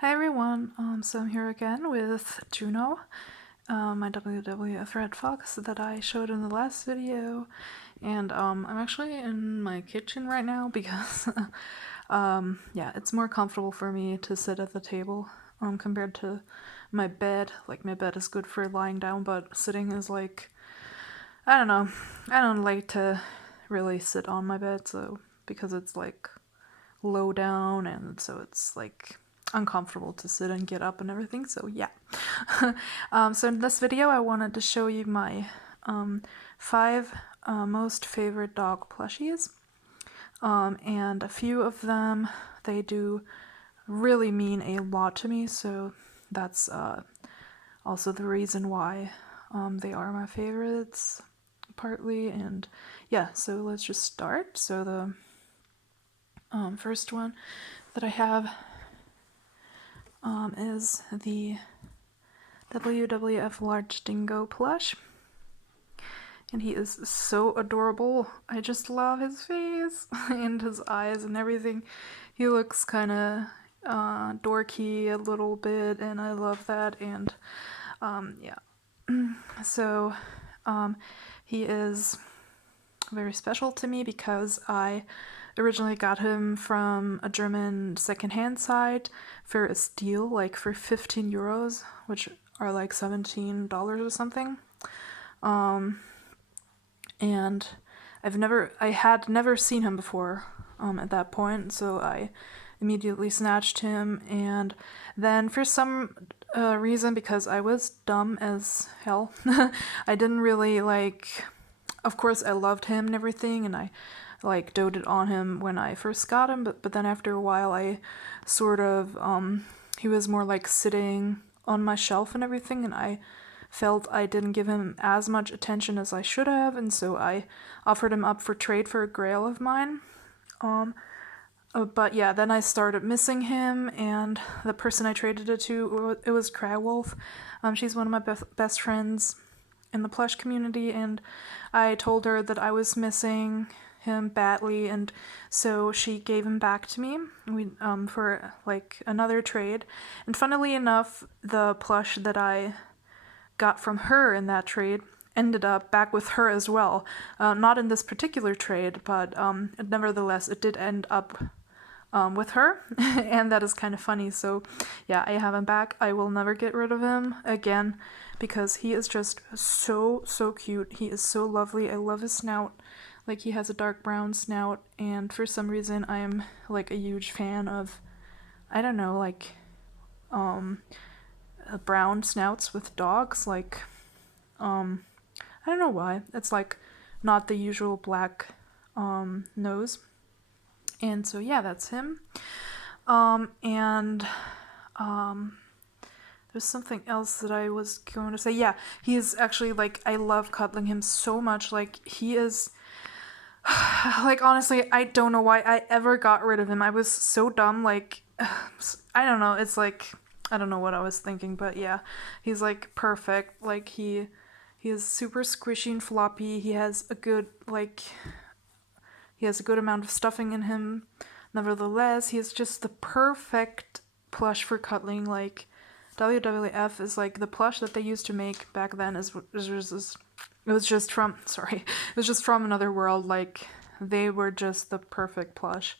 Hi everyone, so I'm here again with Juno, my WWF Red Fox that I showed in the last video, and I'm actually in my kitchen right now because yeah, it's more comfortable for me to sit at the table compared to my bed. Like, my bed is good for lying down, but sitting is like, I don't know, I don't like to really sit on my bed, so because it's like low down, and so it's like uncomfortable to sit and get up and everything. So yeah. So in this video I wanted to show you my 5 most favorite dog plushies, and a few of them, they do really mean a lot to me, so that's also the reason why they are my favorites partly. And yeah, so let's just start. So the first one that I have is the WWF Large Dingo plush. And he is so adorable. I just love his face and his eyes and everything. He looks kind of dorky a little bit, and I love that. And yeah. So he is very special to me because I originally got him from a German secondhand site for a steal, like for 15 euros, which are like $17 or something. And I had never seen him before at that point, so I immediately snatched him. And then for some reason, because I was dumb as hell, I didn't really like. Of course, I loved him and everything, and I like doted on him when I first got him, but then after a while I sort of he was more like sitting on my shelf and everything, and I felt I didn't give him as much attention as I should have, and so I offered him up for trade for a grail of mine. But yeah, then I started missing him, and the person I traded it to, it was Crywolf. She's one of my best friends in the plush community, and I told her that I was missing him badly, and so she gave him back to me for like another trade. And funnily enough, the plush that I got from her in that trade ended up back with her as well. Not in this particular trade, but nevertheless, it did end up with her, and that is kind of funny. So yeah, I have him back. I will never get rid of him again because he is just so cute. He is so lovely. I love his snout. Like, he has a dark brown snout, and for some reason I am like a huge fan of, I don't know, like brown snouts with dogs. Like I don't know why. It's like not the usual black nose. And so yeah, that's him. And there's something else that I was going to say. Yeah, he is actually, like, I love cuddling him so much. Like, he is, like, honestly, I don't know why I ever got rid of him. I was so dumb. Like, I don't know. It's like, I don't know what I was thinking, but yeah, he's like perfect. Like, he is super squishy and floppy. He has a good, like, he has a good amount of stuffing in him. Nevertheless, he is just the perfect plush for cuddling. Like, WWF is like the plush that they used to make back then it was just from another world. Like, they were just the perfect plush,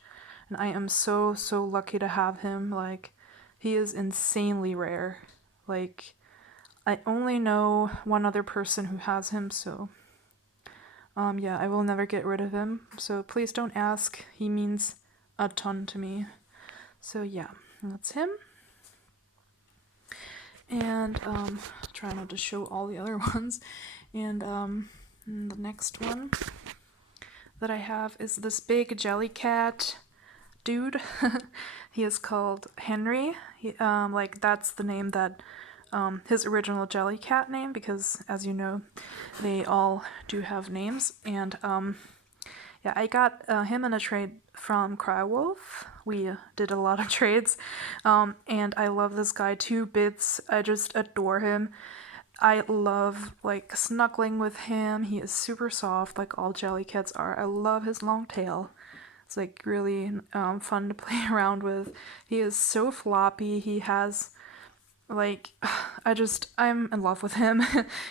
and I am so lucky to have him. Like, he is insanely rare. Like, I only know one other person who has him, so yeah, I will never get rid of him. So please don't ask. He means a ton to me. So yeah, that's him. And try not to show all the other ones. And the next one that I have is this big Jellycat dude. He is called Henry. Like, that's the name that his original Jellycat name, because as you know, they all do have names. And yeah, I got him in a trade from Crywolf. We did a lot of trades, and I love this guy to bits. I just adore him. I love, like, snuggling with him. He is super soft, like all Jellycats are. I love his long tail. It's like really fun to play around with. He is so floppy. He has like, I'm in love with him.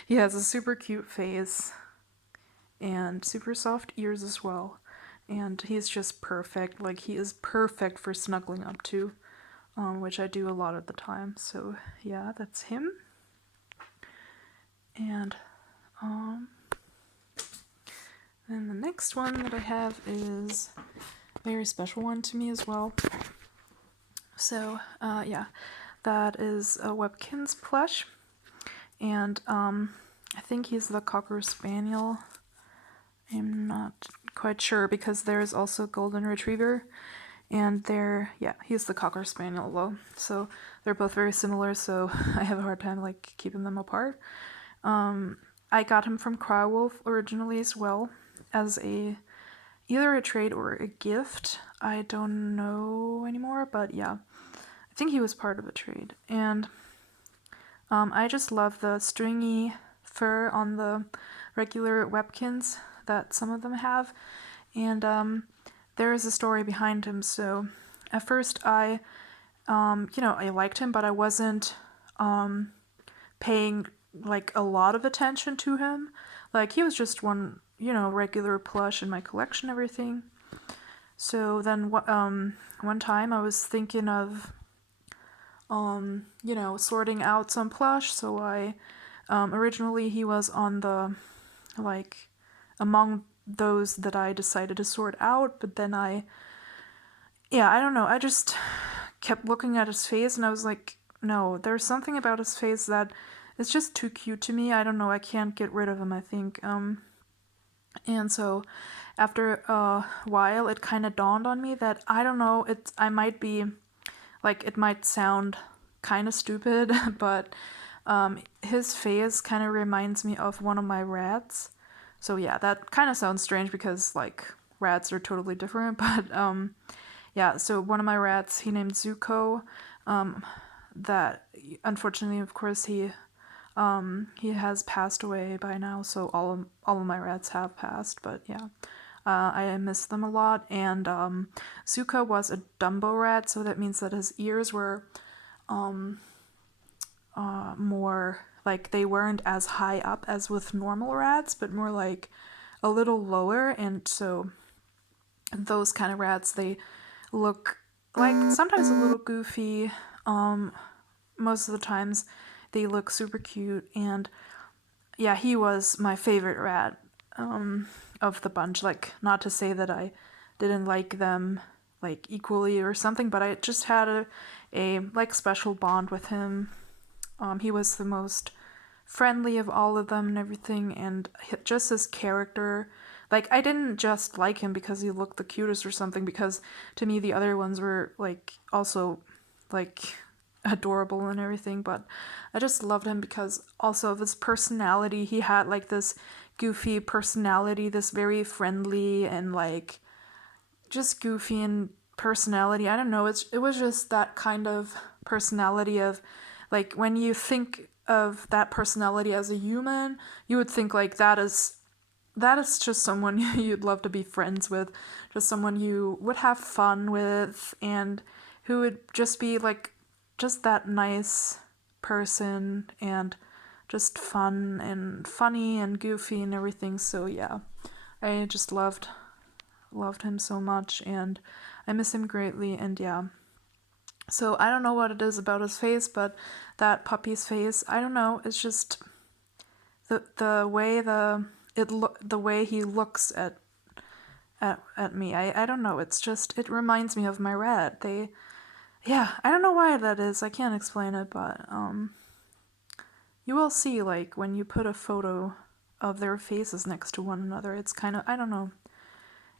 He has a super cute face and super soft ears as well. And he's just perfect. Like, he is perfect for snuggling up to, which I do a lot of the time. So yeah, that's him. And then the next one that I have is a very special one to me as well. So yeah, that is a Webkinz plush, and I think he's the Cocker Spaniel. I'm not quite sure because there's also Golden Retriever, and he's the Cocker Spaniel though. So they're both very similar, so I have a hard time like keeping them apart. I got him from Crywolf originally as well, as either a trade or a gift. I don't know anymore, but yeah, I think he was part of a trade. And I just love the stringy fur on the regular Webkinz that some of them have. And there is a story behind him. So at first I liked him, but I wasn't paying like a lot of attention to him. Like, he was just one, regular plush in my collection, everything. So then one time I was thinking of sorting out some plush. So I originally he was on the among those that I decided to sort out, but then I don't know, I just kept looking at his face and I was like, no, there's something about his face that is just too cute to me. I don't know, I can't get rid of him, I think. And so after a while it kind of dawned on me that, I don't know, I might be like, it might sound kind of stupid, but his face kind of reminds me of one of my rats. So yeah, that kind of sounds strange because like rats are totally different, but yeah, so one of my rats, he named Zuko, that unfortunately, of course, he has passed away by now, so all of my rats have passed, but yeah. I miss them a lot, and Zuko was a Dumbo rat, so that means that his ears were more, like, they weren't as high up as with normal rats, but more like a little lower, and so those kind of rats, they look like sometimes a little goofy. Most of the times they look super cute, and yeah, he was my favorite rat of the bunch. Like, not to say that I didn't like them like equally or something, but I just had a like special bond with him. He was the most friendly of all of them and everything, and just his character. Like, I didn't just like him because he looked the cutest or something, because to me the other ones were like also like adorable and everything, but I just loved him because also of his personality. He had like this goofy personality, this very friendly and like just goofy and personality. I don't know, it was just that kind of personality of, like, when you think of that personality as a human, you would think like that is just someone you'd love to be friends with, just someone you would have fun with, and who would just be like just that nice person and just fun and funny and goofy and everything. So yeah, I just loved him so much, and I miss him greatly. And yeah, so I don't know what it is about his face, but that puppy's face, I don't know, it's just the way he looks at me. I don't know, it's just, it reminds me of my rat. I don't know why that is. I can't explain it, but you will see, like, when you put a photo of their faces next to one another, it's kind of, I don't know,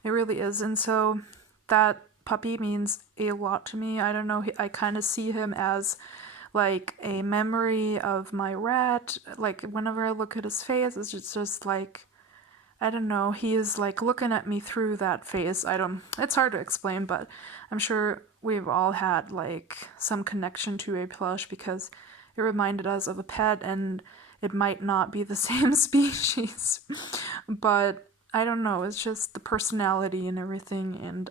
it really is. And so that puppy means a lot to me. I don't know, I kind of see him as like a memory of my rat. Like, whenever I look at his face, it's just like, I don't know, he is like looking at me through that face. It's hard to explain, but I'm sure we've all had like some connection to a plush because it reminded us of a pet, and it might not be the same species, but I don't know, it's just the personality and everything, and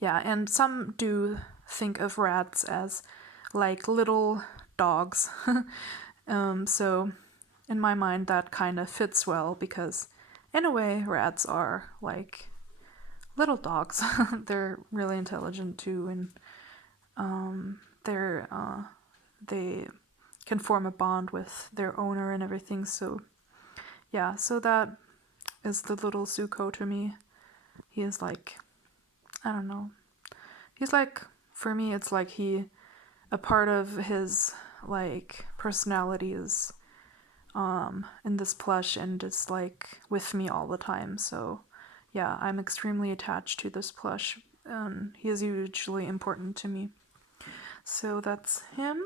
yeah, and some do think of rats as like little dogs. So in my mind that kind of fits well, because in a way rats are like little dogs. They're really intelligent too, and they can form a bond with their owner and everything. So yeah, so that is the little Zuko to me. He is like, I don't know. He's like, for me, it's like a part of his like personality is in this plush, and it's like with me all the time. So yeah, I'm extremely attached to this plush. He is hugely important to me. So that's him.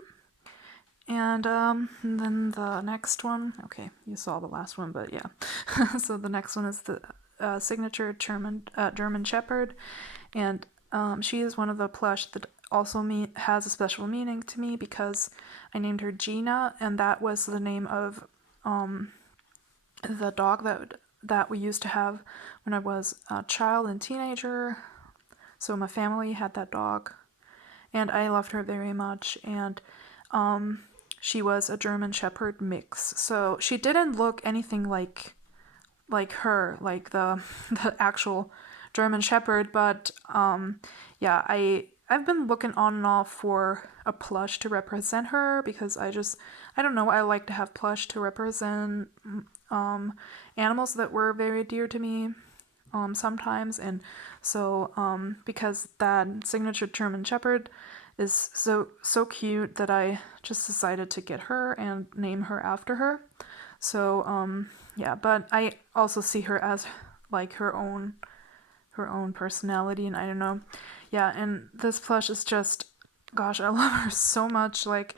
And then the next one, okay, you saw the last one, but yeah. So the next one is the signature German Shepherd, and she is one of the plush that also has a special meaning to me, because I named her Gina, and that was the name of the dog that we used to have when I was a child and teenager. So my family had that dog, and I loved her very much. And she was a German Shepherd mix, so she didn't look anything like her, like the the actual German Shepherd. But yeah, I've been looking on and off for a plush to represent her, because I don't know, I like to have plush to represent animals that were very dear to me sometimes. And so because that signature German Shepherd is so cute, that I just decided to get her and name her after her. So yeah, but I also see her as like her own personality, and I don't know. Yeah, and this plush is just, gosh, I love her so much. Like,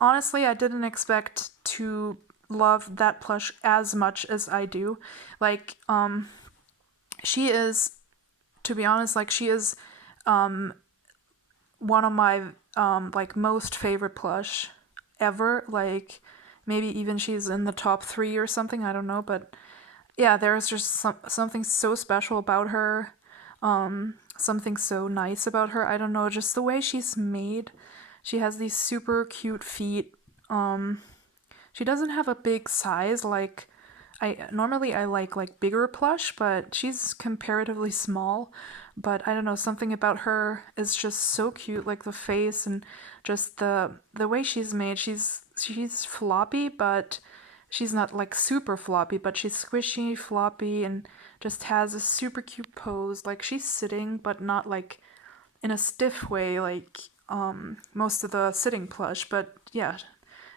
honestly, I didn't expect to love that plush as much as I do. Like, she is, to be honest, like, she is one of my like most favorite plush ever. Like, maybe even she's in the top 3 or something, I don't know. But yeah, there's just something so special about her, something so nice about her. I don't know, just the way she's made. She has these super cute feet. She doesn't have a big size. Like, I like bigger plush, but she's comparatively small. But I don't know, something about her is just so cute, like the face and just the way she's made. She's floppy, but she's not like super floppy, but she's squishy, floppy, and just has a super cute pose. Like, she's sitting, but not like in a stiff way, like most of the sitting plush, but yeah,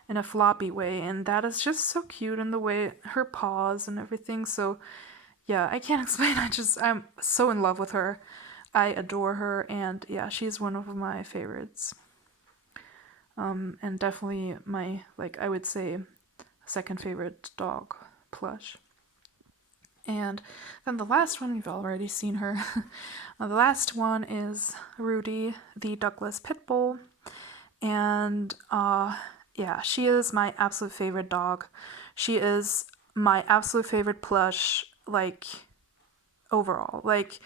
in a floppy way. And that is just so cute, in the way her paws and everything. So yeah, I can't explain. I'm so in love with her. I adore her, and yeah, she's one of my favorites. And definitely my, like, I would say, second favorite dog plush. And then the last one, you've already seen her. The last one is Rudy, the Douglas pitbull. And yeah, she is my absolute favorite dog. She is my absolute favorite plush, like, overall. Like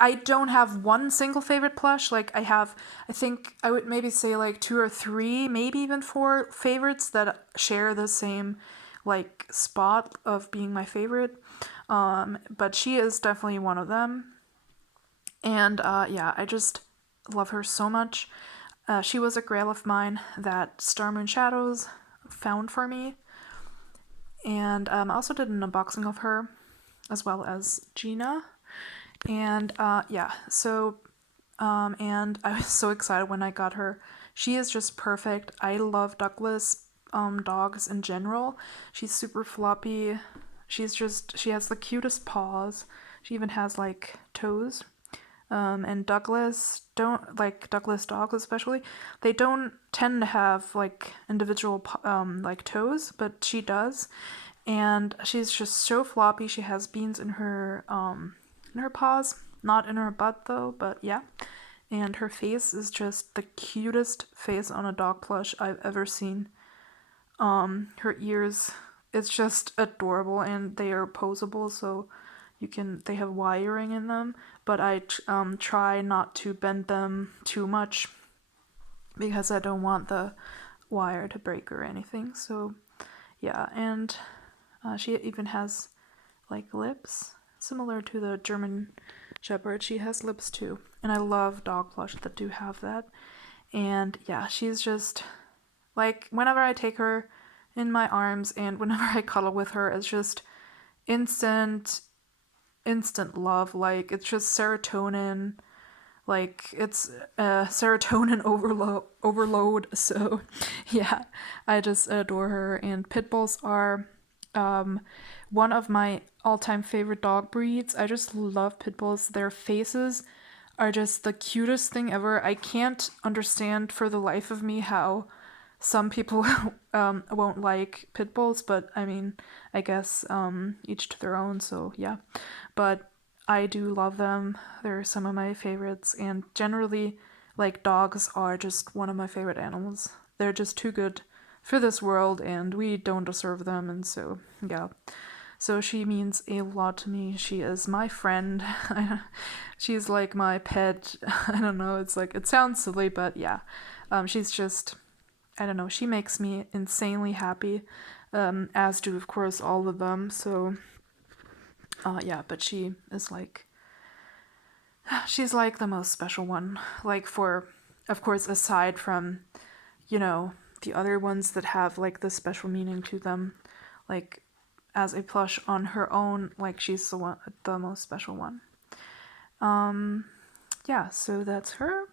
I don't have one single favorite plush. Like, I think I would maybe say like 2 or 3, maybe even 4 favorites that share the same like spot of being my favorite. But she is definitely one of them. And yeah, I just love her so much. She was a grail of mine that Star Moon Shadows found for me. And I also did an unboxing of her, as well as Gina. And yeah, so and I was so excited when I got her. She is just perfect. I love Douglas dogs in general. She's super floppy. She has the cutest paws. She even has like toes. And Douglas dogs especially, they don't tend to have like individual like toes, but she does. And she's just so floppy. She has beans in her paws, not in her butt though, but yeah. And her face is just the cutest face on a dog plush I've ever seen. Her ears it's just adorable, and they are posable, so they have wiring in them, but I try not to bend them too much because I don't want the wire to break or anything. So yeah, and she even has like lips similar to the German Shepherd. She has lips too, and I love dog plush that do have that. And yeah, she's just like, whenever I take her in my arms and whenever I cuddle with her, it's just instant love. Like, it's just serotonin. Like, it's serotonin overload. So yeah, I just adore her. And pit bulls are one of my all-time favorite dog breeds. I just love pit bulls. Their faces are just the cutest thing ever. I can't understand for the life of me how some people won't like pit bulls, but I mean, I guess each to their own, so yeah. But I do love them. They're some of my favorites, and generally, like, dogs are just one of my favorite animals. They're just too good for this world, and we don't deserve them, and so, yeah. So she means a lot to me. She is my friend. She's like my pet. I don't know, it's like, it sounds silly, but yeah. She's just, I don't know, she makes me insanely happy, as do, of course, all of them. So, yeah, but she is like, she's like the most special one. Like, for, of course, aside from, you know, the other ones that have like the special meaning to them, like as a plush on her own, like she's the most special one. Yeah, so that's her.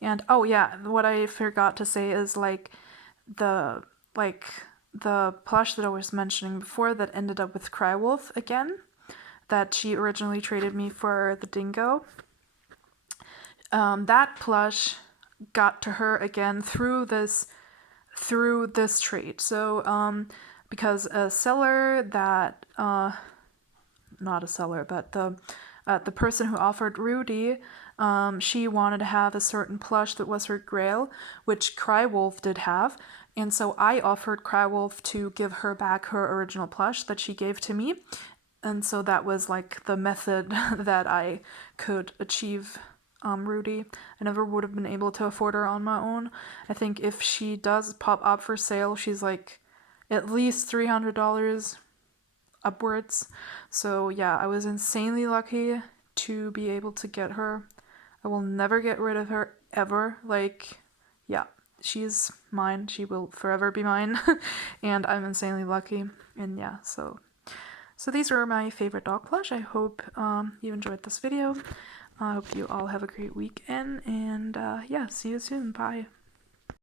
And oh yeah, what I forgot to say is like the plush that I was mentioning before that ended up with Crywolf again, that she originally traded me for the dingo. That plush got to her again through this trade. So because a seller that not a seller, but the person who offered Rudy, she wanted to have a certain plush that was her grail, which Crywolf did have. And so I offered Crywolf to give her back her original plush that she gave to me. And so that was like the method that I could achieve Rudy. I never would have been able to afford her on my own. I think if she does pop up for sale, she's like at least $300 upwards. So yeah, I was insanely lucky to be able to get her. I will never get rid of her ever. Like, yeah, she's mine. She will forever be mine. And I'm insanely lucky. And yeah, so these are my favorite dog plush. I hope you enjoyed this video. I hope you all have a great weekend, and yeah, see you soon. Bye.